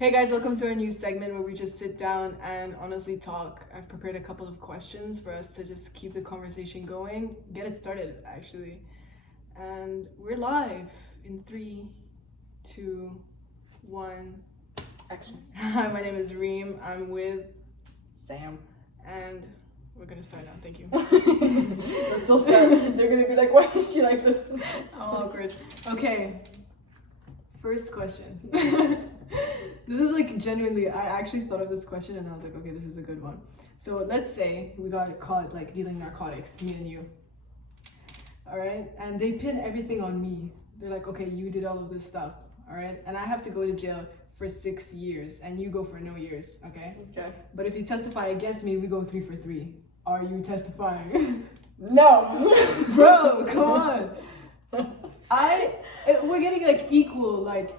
Hey guys, welcome to our new segment where we just sit down and honestly talk. I've prepared a couple of questions for us to just keep the conversation going, get it started actually. And we're live in 3, 2, 1. Action. Hi, my name is Reem. I'm with Sam. and we're gonna start now. Thank you. That's so sad. They're gonna be like, why is she like this? How awkward. Okay. First question. This is like genuinely, I actually thought of this question and I was like, okay, this is a good one. So let's say we got caught like dealing narcotics, me and you. All right. And they pin everything on me. They're like, okay, you did all of this stuff. All right. And I have to go to jail for 6 years and you go for no years. Okay. Okay. But if you testify against me, we go 3 for 3. Are you testifying? No. Bro, come on. We're getting like equal, like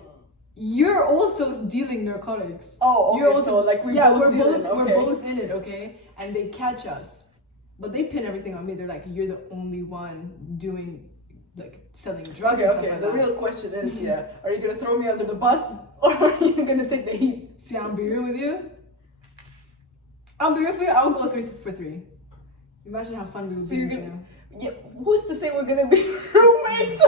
you're also dealing narcotics. Oh, okay. You're also, So like we're both in it, okay? And they catch us, but they pin everything on me. They're like, you're the only one doing like selling drugs. Okay, and stuff okay. like The that. real question is, are you gonna throw me under the bus or are you gonna take the heat? See, I'm be real with you. I'll be real with you. I'll go 3 for 3. Imagine how fun we would So be. you're in gonna, jail. yeah. Who's to say we're gonna be roommates?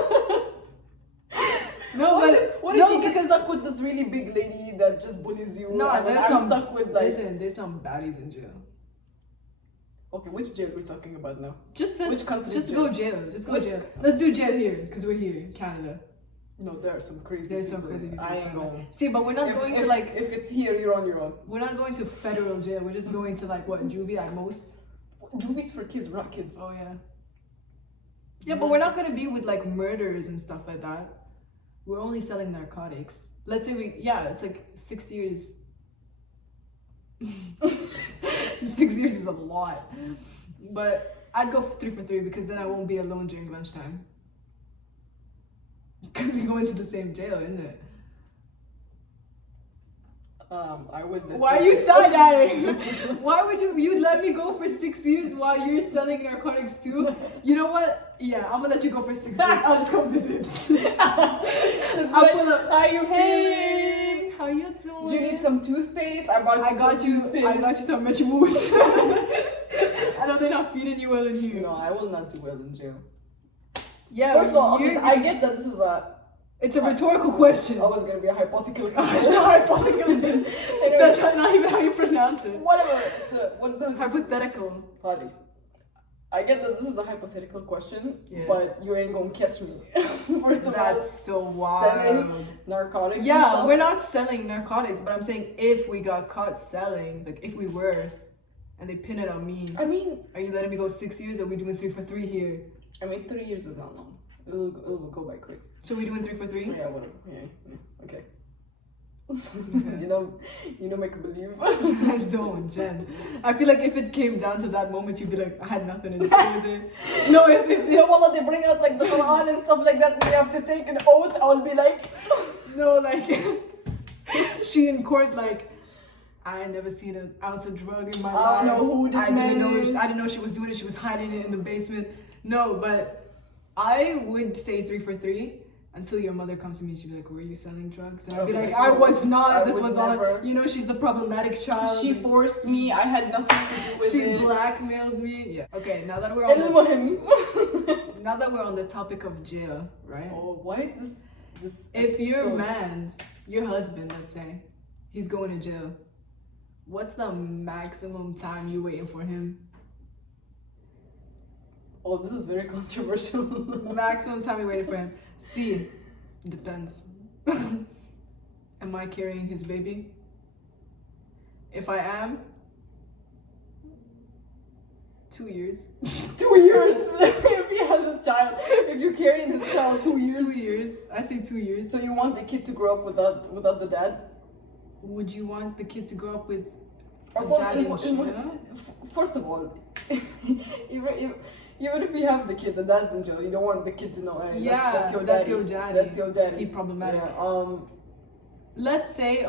No, What if you get stuck with this really big lady that just bullies you? No, and then there's I'm some, stuck with like. Listen, there's some baddies in jail. Okay, which jail we're talking about now? Just Which country Just is go jail? jail. Just go Which- jail. Let's do jail here because we're here, Canada. No, there are some crazy. There's some people. crazy people. I ain't going. See, but we're not going to like. If it's here, you're on your own. We're not going to federal jail. We're just going to like what, juvie at most. Juvie's for kids, we're not kids. Oh yeah. Yeah, but we're not gonna be with like murders and stuff like that. We're only selling narcotics. Let's say it's like 6 years. 6 years is a lot. But I'd go 3 for 3 because then I won't be alone during lunchtime. Because we go into the same jail, isn't it? I would. Why are you side-eyeing? Why would you'd let me go for 6 years while you're selling narcotics too? You know what? Yeah, I'm gonna let you go for 6 years. I'll just come visit. I'll pull up. How you Hey, feeling? how you doing? Do you need some toothpaste? I got you some Metro Boots. I know they're not feeding you well in here. No, I will not do well in jail. Yeah. First of all, okay, I get that this is it's a rhetorical question. I was gonna be a hypothetical. Hypothetical. That's not even how you pronounce it. Whatever. What is that? Hypothetical. Hadi. I get that this is a hypothetical question, Yeah. but you ain't gonna catch me. First of all, That's so wild. selling narcotics. and Yeah, stuff. we're not selling narcotics, but I'm saying if we got caught selling, like if we were, and they pin it on me, I mean, are you letting me go 6 years or are we doing 3 for 3 here? 3 years is not long. It'll go by quick. So we doing 3 for 3? Yeah, whatever. Yeah. Okay. you know, make a believe. I don't, Jen. I feel like if it came down to that moment, you'd be like, I had nothing to do with it. No, if Wallah, they bring out like the Quran and stuff like that, we have to take an oath. I'll be like, no, like she in court, like I ain't never seen an ounce of drug in my life. I don't know who this man is. I didn't know she was doing it. She was hiding it in the basement. No, but I would say 3 for 3 until your mother comes to me. She'd be like, "Were you selling drugs?" And I'd be Okay, like, "I was not. I This would was never. all. You know, she's the problematic child. she forced me. I had nothing to do with She it. blackmailed me. Yeah. Okay. Now that we're on the topic of jail, right? Oh, why is this? If your episode- your husband, let's say, he's going to jail, what's the maximum time you waiting for him? Oh, this is very controversial. Maximum time you waiting for him. See, depends. Am I carrying his baby? If I am, 2 years. 2 years. If he has a child, if you're carrying his child, 2 years. 2 years. I say 2 years. So you want the kid to grow up without the dad? Would you want the kid to grow up with Also, dad in China? first of all, even if you have the kid, the dad's in jail, you don't want the kid to know, hey, that's your daddy. That's your daddy. He problematic. Yeah, Let's say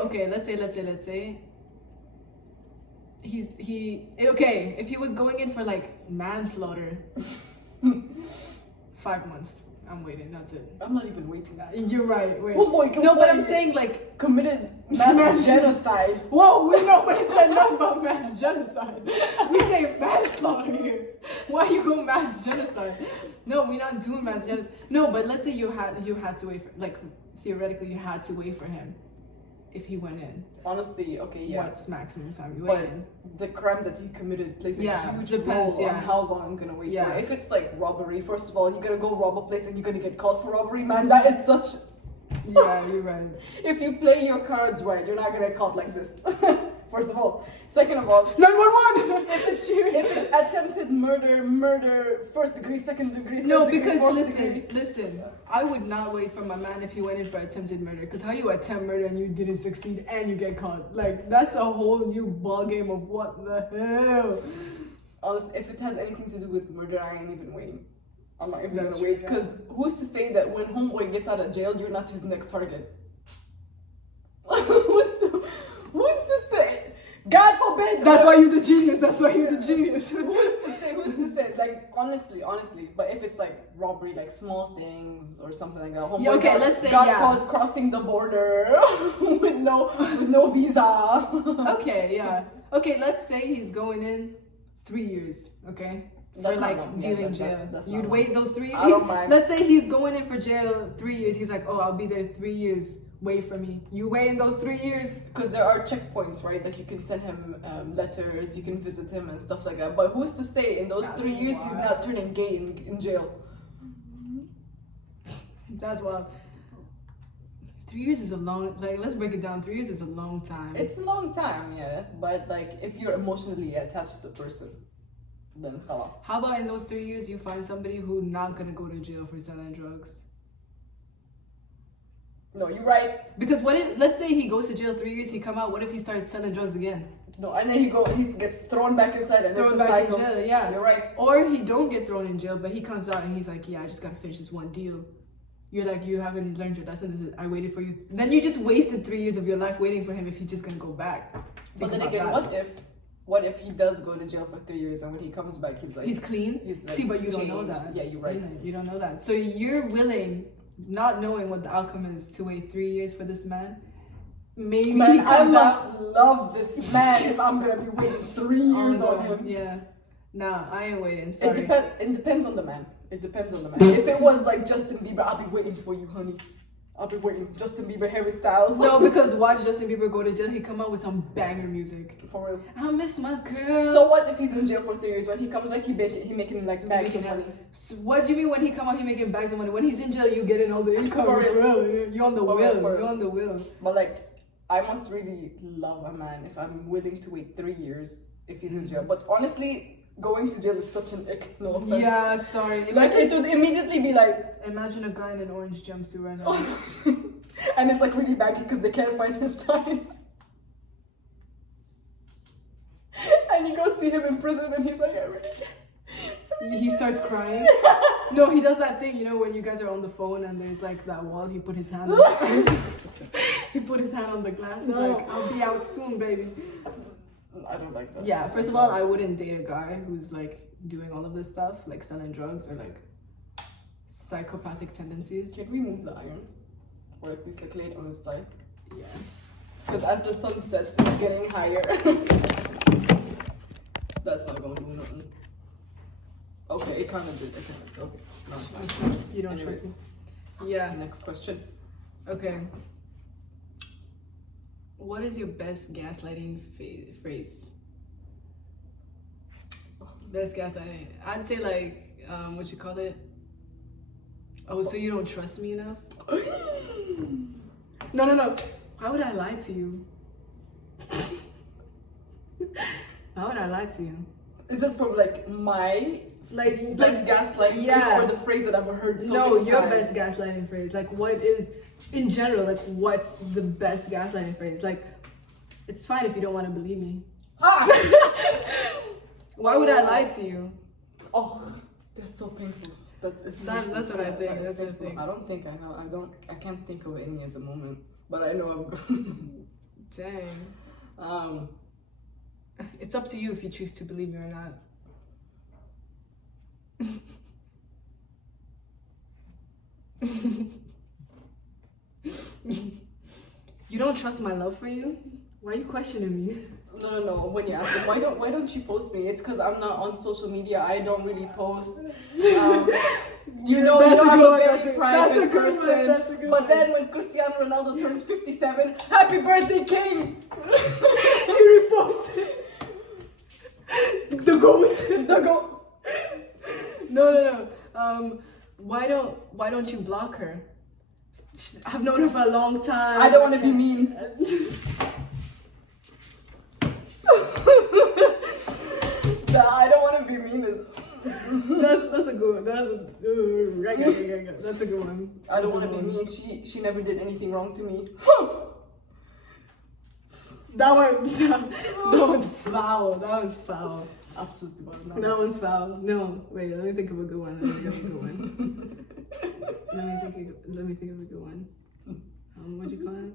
if he was going in for like manslaughter, 5 months. I'm waiting. That's it. I'm not even waiting. You're right. Wait. Oh my god. No, but I'm saying like committed mass genocide. Whoa, we nobody said nothing about mass genocide. We say manslaughter here. Why you go mass genocide? No, we're not doing mass genocide. No, but let's say you had to wait for, like, theoretically you had to wait for him if he went in. Honestly, okay, yeah. What's maximum time you but wait in? The crime that he committed plays a huge depends, role on how long I'm gonna wait for it. If it's like robbery, first of all, you're gonna go rob a place and you're gonna get caught for robbery, man. That is such. Yeah, you're right. If you play your cards right, you're not gonna get caught like this. First of all. Second of all, 911! if it's attempted murder, first degree, second degree, third no, degree, because degree. listen, I would not wait for my man if he went in for attempted murder. Because how you attempt murder and you didn't succeed and you get caught? Like, that's a whole new ball game of what the hell. Honestly, if it has anything to do with murder, I ain't even waiting. I'm not even gonna wait. Because who's to say that when homeboy gets out of jail, you're not his next target? Who's to say? God forbid. That's why you're the genius. That's why you're the genius. Who's to say? Like, honestly. But if it's like robbery, like small things or something like that. Homeboy let's say got caught crossing the border with no visa. Okay, let's say he's going in 3 years. Okay. For like dealing jail. You'd wait those 3 years. I don't mind. Let's say he's going in for jail 3 years. He's like, oh, I'll be there 3 years. Wait for me. You wait in those 3 years. Because there are checkpoints, right? Like you can send him letters, you can visit him and stuff like that. But who's to say in those 3 years he's not turning gay in jail? That's wild. 3 years is a long, like, let's break it down. 3 years is a long time. It's a long time, yeah. But like, if you're emotionally attached to the person, then khalas. How about in those 3 years you find somebody who's not gonna go to jail for selling drugs? No, you're right. Because what if, let's say he goes to jail 3 years, he come out, what if he starts selling drugs again? No, and then he gets thrown back inside and it's a cycle. In jail, yeah. You're right. Or he don't get thrown in jail, but he comes out and he's like, yeah, I just gotta finish this one deal. You're like, you haven't learned your lesson. I waited for you. Then you just wasted 3 years of your life waiting for him if he's just gonna go back. But then again, what if he does go to jail for 3 years and when he comes back he's like... He's clean? He's like, see, but you changed. don't know that. Yeah, you're right. You don't know that. So you're willing, not knowing what the outcome is, to wait 3 years for this man? Maybe he comes out... love this man if I'm gonna be waiting 3 years on him. Yeah. Nah, I ain't waiting. Sorry. It depends on the man. It depends on the man. If it was like Justin Bieber, I'll be waiting for you, honey. I'll be waiting. Justin Bieber, Harry Styles. No, because watch Justin Bieber go to jail, he come out with some banger music. For real. I miss my girl. So what if he's in jail for 3 years? When he comes back, he making like bags of money. So what do you mean when he come out, he making bags of money? When he's in jail, you getting all the income. For real. You're on the wheel. You're on the wheel. But like, I must really love a man if I'm willing to wait 3 years if he's in jail. But honestly, going to jail is such an ick, no offense. Yeah, sorry. Like, it would immediately be like... Imagine a guy in an orange jumpsuit right now. And it's like really baggy because they can't find his signs. And you go see him in prison and he's like, I really can't. He starts crying. No, he does that thing, you know, when you guys are on the phone and there's like that wall, he put his hand on he put his hand on the glass. He's like, I'll be out soon, baby. I don't like that. Yeah, first of all, I wouldn't date a guy who's like doing all of this stuff, like selling drugs or like psychopathic tendencies. Can we move the iron? Or at least like lay it on his side? Yeah. Because as the sun sets, it's getting higher. That's not going to do nothing. Okay, it kind of did. Okay, no. You don't trust me? Yeah. Next question. Okay. What is your best gaslighting phrase? Best gaslighting. I'd say like, what you call it? Oh, so you don't trust me enough? No. Why would I lie to you? Why would I lie to you? Is it from like my best gaslighting phrase or the phrase that I've heard so many times? Your best gaslighting phrase. Like, what is, in general, like, what's the best gaslighting phrase? Like, it's fine if you don't want to believe me. Why would I lie to you? Oh, that's so painful. That's what I think. That's what I think. I don't think I have. I can't think of any at the moment. But I know I've gone. Dang. It's up to you if you choose to believe me or not. You don't trust my love for you? Why are you questioning me? No. When you ask them, why don't you post me? It's because I'm not on social media. I don't really post. You know I'm a very private person. But then when Cristiano Ronaldo turns 57, happy birthday, King! You reposted the goat. The goat. No. Why don't you block her? I've known her for a long time. I don't want to be mean. I don't want to be mean. That's a good one. That's a good one. I don't want to be mean. She never did anything wrong to me. That one's foul. That one's foul. Absolutely was not. That one's foul. No, wait. Let me think of a good one. Let me think of a good one. What'd you call it?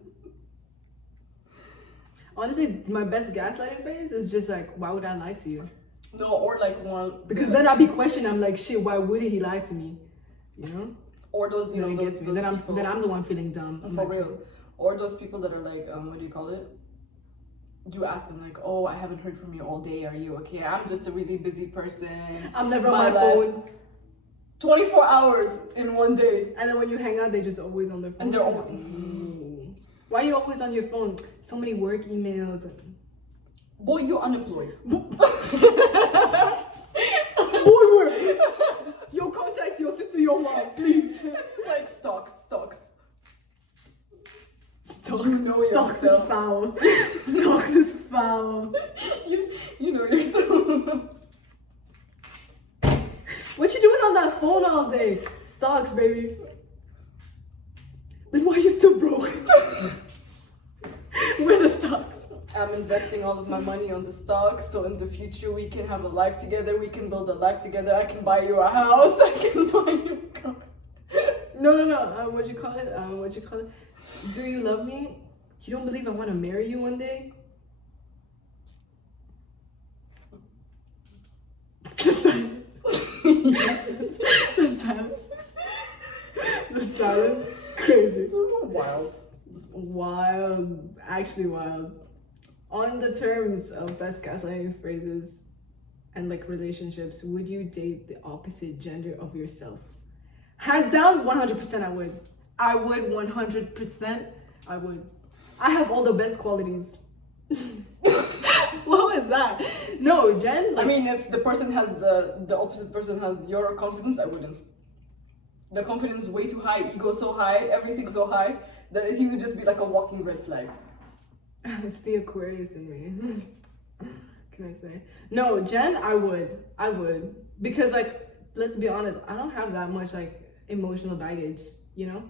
Honestly, my best gaslighting phrase is just like, why would I lie to you? No, or like one. Because then I'll be questioning. I'm like, shit. Why would he lie to me? You know? Or those, you know, those then I'm the one feeling dumb. For real. Or those people that are like, what do you call it? You ask them like, oh, I haven't heard from you all day. Are you okay? I'm just a really busy person. I'm never on my phone. 24 hours in one day. And then when you hang out, they're just always on their phone. And they're always... Why are you always on your phone? So many work emails. Boy, you're unemployed. Boy, your contacts, your sister, your mom, please. It's like stocks. You know stocks is foul. Stocks is foul. You know yourself. What you doing on that phone all day? Stocks, baby. Then why are you still broke? Where the stocks? I'm investing all of my money on the stocks, so in the future we can have a life together. We can build a life together. I can buy you a house. I can buy you a car. No. What'd you call it? Do you love me? You don't believe I want to marry you one day? The silence. Crazy. Wild. Actually wild. On the terms of best gaslighting phrases and like relationships, would you date the opposite gender of yourself? Hands down, 100% I would. I would 100%. I would. I have all the best qualities. What was that? No, Jen. Like, I mean, if the person has the opposite person has your confidence, I wouldn't. The confidence way too high, ego so high, everything so high that he would just be like a walking red flag. It's the Aquarius in me. Can I say? No, Jen, I would. Because like, let's be honest, I don't have that much like emotional baggage, you know?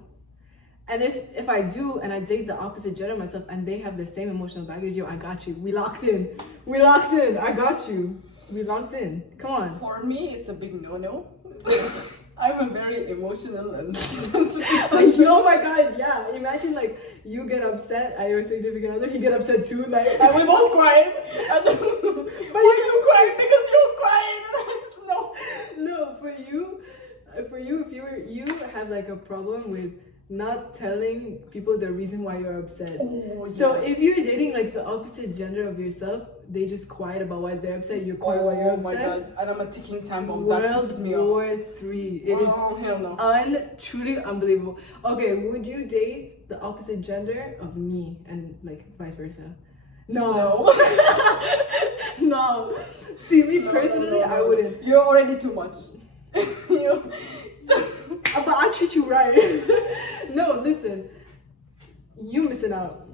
And if I do and I date the opposite gender myself and they have the same emotional baggage, yo, I got you. We locked in. I got you. We locked in. Come on. For me, it's a big no-no. I'm a very emotional and sensitive person. Oh my god, yeah. Imagine like you get upset at your significant other, he get upset too, like, and we both crying. And then, why are you crying? Because you're crying. And I just no, for you, if you have like a problem with not telling people the reason why you're upset. Oh, so if you're dating like the opposite gender of yourself, they just quiet about why they're upset, you're quiet while you're upset. Oh my god, and I'm a ticking time bomb. World that pisses me off. War III. It is hell no. Truly unbelievable. Okay, would you date the opposite gender of me and like vice versa? No. No. See, me personally, I wouldn't. You're already too much. But I treat you right. No, listen. You missing out.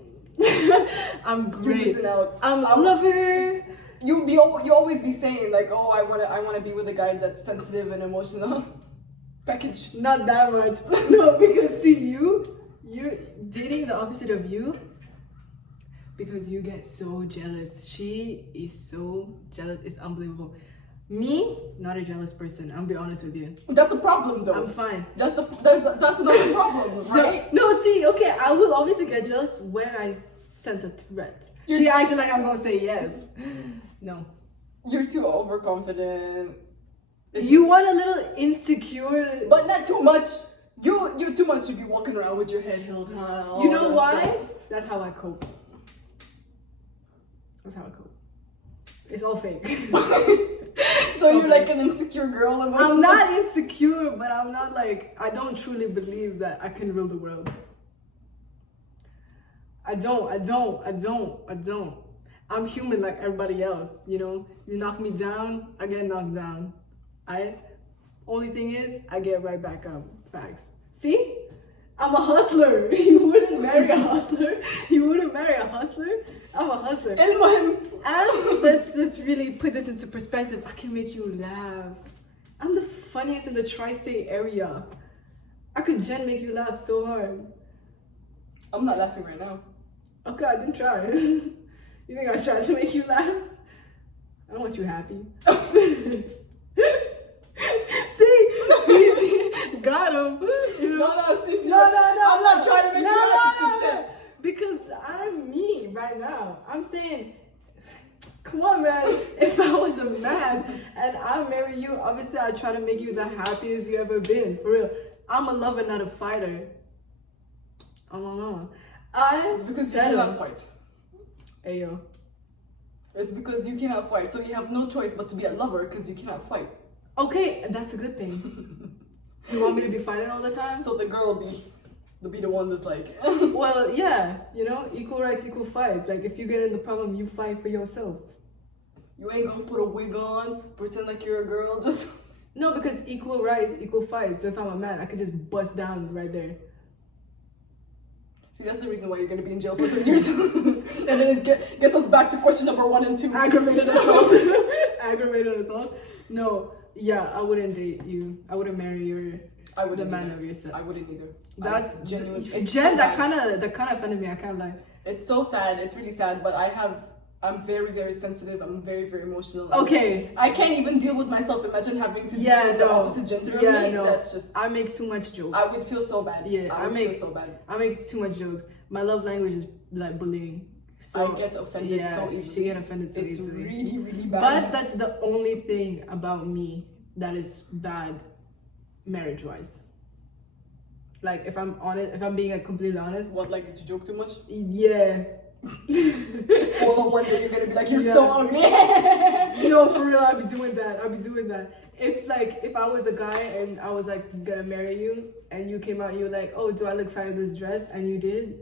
I'm great. You're missing out. I'm a lover. You always be saying like, oh, I wanna be with a guy that's sensitive and emotional. Package. Not that much. No, because see you're dating the opposite of you because you get so jealous. She is so jealous. It's unbelievable. Me, not a jealous person. I'll be honest with you. That's the problem, though. I'm fine. That's another problem, right? No, see, okay, I will obviously get jealous when I sense a threat. She acted like I'm gonna say yes. No. You're too overconfident. You want a little insecure, but not too much. You too much to be walking around with your head held high. You know why? That's how I cope. That's how I cope. It's all fake. So you're like an insecure girl. I'm not insecure, but I'm not like, I don't truly believe that I can rule the world. I don't. I'm human like everybody else, you know? You knock me down, I get knocked down. Only thing is, I get right back up. Facts. See? I'm a hustler. You wouldn't marry a hustler. You wouldn't marry a hustler. I'm a hustler. And let's really put this into perspective. I can make you laugh. I'm the funniest in the tri-state area. I could make you laugh so hard. I'm not laughing right now. Okay, I didn't try. You think I tried to make you laugh? I don't want you happy. See? Got him. You know? No. I'm not trying to make you laugh. She said. Because I'm me right now. I'm saying, come on, man. If I was a man and I marry you, obviously I'd try to make you the happiest you ever been. For real. I'm a lover, not a fighter. I don't know. It's because you cannot fight. Ayo. It's because you cannot fight. So you have no choice but to be a lover because you cannot fight. Okay, that's a good thing. You want me to be fighting all the time? So the girl will be the one that's like... Well, yeah, you know, equal rights, equal fights. Like, if you get in the problem, you fight for yourself. You ain't gonna put a wig on, pretend like you're a girl, just... No, because equal rights, equal fights. So if I'm a man, I could just bust down right there. See, that's the reason why you're gonna be in jail for 3 years. And then it gets us back to question number 1 and 2. Aggravated assault. Aggravated assault. No, yeah, I wouldn't date you. I wouldn't marry you. I wouldn't the man either. of yourself. I wouldn't either. That's genuine. Jen, that kind of offended me. I can't lie. It's so sad. It's really sad. But I'm very, very sensitive. I'm very, very emotional. Okay. I can't even deal with myself. Imagine having to deal with the opposite gender of me. No. That's just... I make too much jokes. I would feel so bad. Yeah, I would feel so bad. I make too much jokes. My love language is like bullying. So I get offended so easily. She get offended so it's easily. It's really, really bad. But that's the only thing about me that is bad marriage-wise. Like, if I'm honest, if I'm being completely honest. What, like, did you joke too much? Yeah. Well, one day you're gonna be like, you're so ugly. No, for real, I'll be doing that. If I was a guy and I was like gonna marry you and you came out and you were like, oh, do I look fat in this dress? And you did,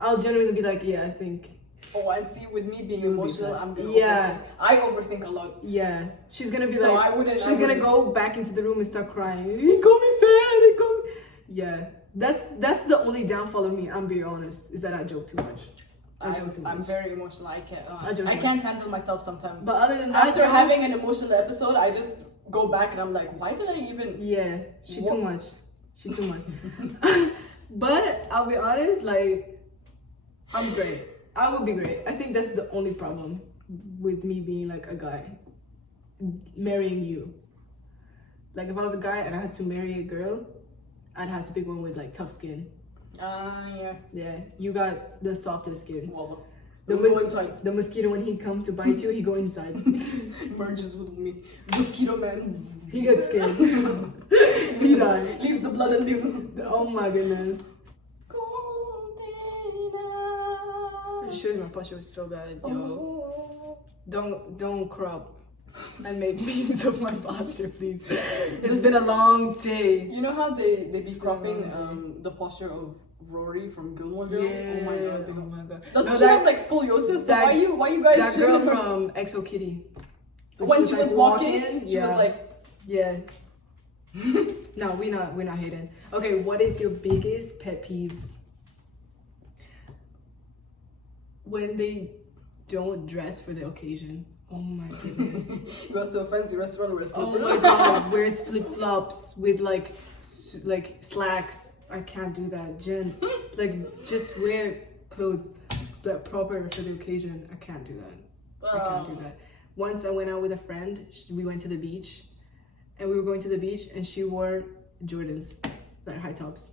I'll genuinely be like, yeah, I think. Oh, and see, with me being emotional, I'm gonna overthink. I overthink a lot. Yeah, she's gonna be so like, she's gonna go back into the room and start crying. He called me fat. Yeah, that's the only downfall of me. I'm being honest, is that I joke too much. I'm very emotional. I can't handle myself sometimes. But other than that, after having an emotional episode, I just go back and I'm like, why did I even? Yeah, she too much. But I'll be honest, like, I'm great. I would be great. I think that's the only problem with me being like a guy marrying you. Like, if I was a guy and I had to marry a girl, I'd have to pick one with like tough skin. Yeah. Yeah, you got the softest skin. Well, go inside. The mosquito, when he comes to bite you, he go inside. Merges with me. Mosquito man. He gets scared. He dies. Leaves the blood and leaves. Oh my goodness. Shows my posture was so bad, yo. Don't crop and make memes of my posture, please. It's been a long day. You know how they be cropping the posture of Rory from Gilmore Girls? Yeah. Oh my god. Doesn't she have like scoliosis? So why you guys? That girl from XO Kitty. When she was walking, she was like, yeah. No, we're not hating. Okay, what is your biggest pet peeves? When they don't dress for the occasion. Oh my goodness. You go to a fancy restaurant or a slipper. Oh my god, wears flip-flops with like slacks. I can't do that. Jen, like, just wear clothes but proper for the occasion. I can't do that. I can't do that. Once I went out with a friend, we went to the beach and we were going to the beach and she wore Jordans, like high tops.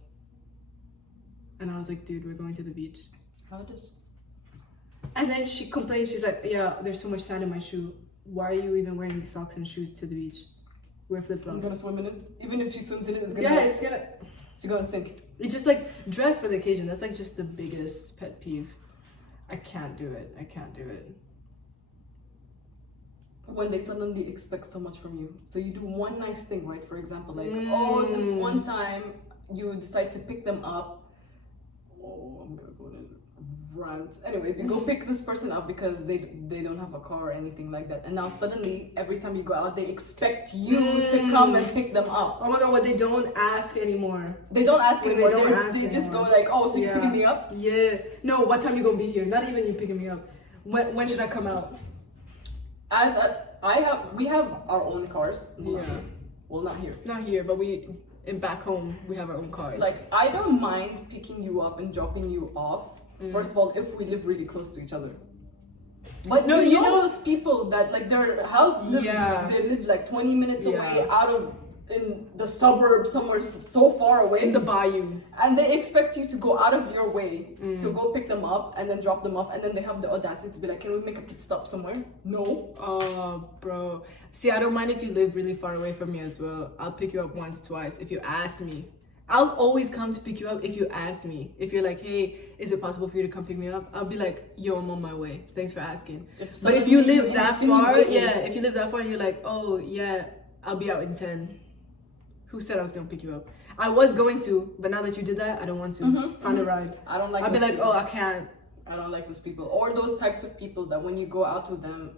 And I was like, dude, we're going to the beach. How does? And then she complained, she's like, yeah, there's so much sand in my shoe. Why are you even wearing socks and shoes to the beach? wear flip I'm flops. gonna swim in it. Even if she swims in it, it's gonna. Yeah, it's gonna. She's gonna sink. It's just like dress for the occasion. That's like just the biggest pet peeve. I can't do it. I can't do it. When they suddenly expect so much from you. So you do one nice thing, right? For example, like, oh, this one time you decide to pick them up. Oh, I'm gonna go in a rant. Anyways, you go pick this person up because they don't have a car or anything like that. And now suddenly, every time you go out, they expect you to come and pick them up. Oh my god, what they don't ask anymore. They don't ask When anymore. they don't ask They just go anymore. like, oh, so you're picking me up? Yeah. No, what time you gonna be here? Not even you picking me up. When should I come out? We have our own cars. Yeah. Well, not here. Not here, but back home we have our own cars. Like, I don't mind picking you up and dropping you off. First of all, if we live really close to each other. But no, you know those people that like their house lives, they live like 20 minutes away in the suburbs somewhere so far away. In the bayou. And they expect you to go out of your way to go pick them up and then drop them off, and then they have the audacity to be like, can we make a pit stop somewhere? No. Oh, bro. See, I don't mind if you live really far away from me as well. I'll pick you up once, twice if you ask me. I'll always come to pick you up if you ask me. If you're like, hey, is it possible for you to come pick me up? I'll be like, yo, I'm on my way. Thanks for asking. But if you live that far, if you live that far and you're like, oh, yeah, I'll be out in 10. Who said I was going to pick you up? I was going to, but now that you did that, I don't want to. Find a ride. I don't like I'll be like, people. oh, I can't. I don't like those people. Or those types of people that when you go out with them,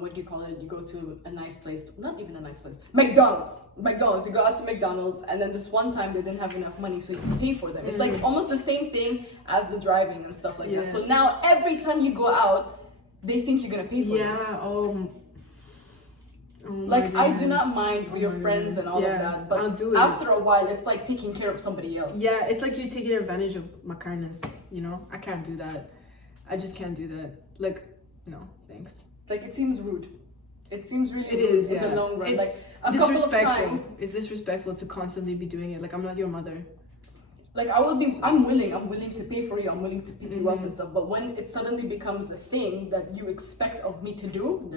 what do you call it? You go to a nice place, not even a nice place. McDonald's. You go out to McDonald's, and then this one time they didn't have enough money, so you pay for them. It's like almost the same thing as the driving and stuff like that. So now every time you go out, they think you're gonna pay for them. Oh Like, I do not mind with your friends and all of that, but I'll do it. after a while, it's like taking care of somebody else. Yeah, it's like you're taking advantage of my kindness, you know? I can't do that. I just can't do that. Like, no, thanks. Like, it seems rude. It seems really rude is, in the long run. It's like, a couple of times. It's disrespectful to constantly be doing it. Like, I'm not your mother. Like, I'm willing to pay for you, I'm willing to pick you up and stuff, but when it suddenly becomes a thing that you expect of me to do,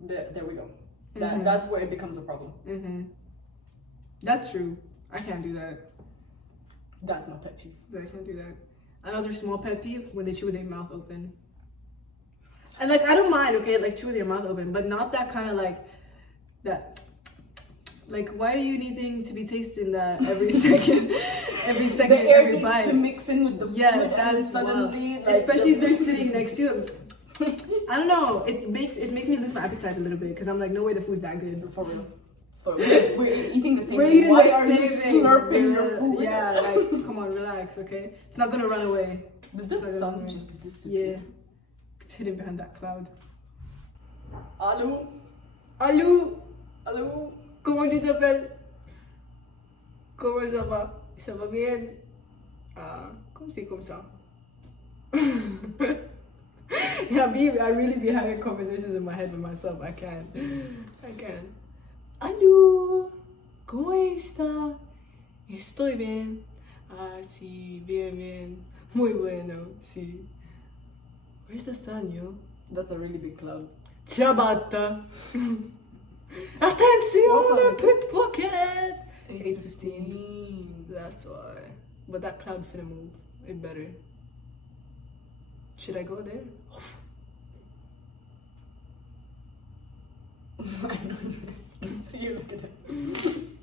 there we go. That's where it becomes a problem. That's true. I can't do that. That's my pet peeve. I can't do that. Another small pet peeve, when they chew with their mouth open. And like, I don't mind, okay, like chew with your mouth open, but not that kind of like that. Like, why are you needing to be tasting that every second? The air every needs bite? to mix in with the food. Yeah, that's suddenly, like, especially if they're sitting next to you. I don't know. It makes me lose my appetite a little bit because I'm like, no way, the food's that good. For real. We're eating the same We're thing. eating Why the are same you thing. slurping your food? Yeah, like, come on, relax, okay? It's not gonna run away. Did the sun just disappear? Yeah. It's hidden behind that cloud. Allô? Allô? Allô? Comment tu t'appelles? Comment ça va? Ça va bien? Ah, comme c'est comme ça. Yeah, I really be having conversations in my head with myself. I can. Allô? ¿Cómo está? Estoy bien. Ah, sí, bien. Muy bueno, sí. Where's the sun, yo? That's a really big cloud. Ciabatta. Attention, pickpocket. 8:15. That's why. But that cloud finna move. It better. Should I go there? I don't see you look at it.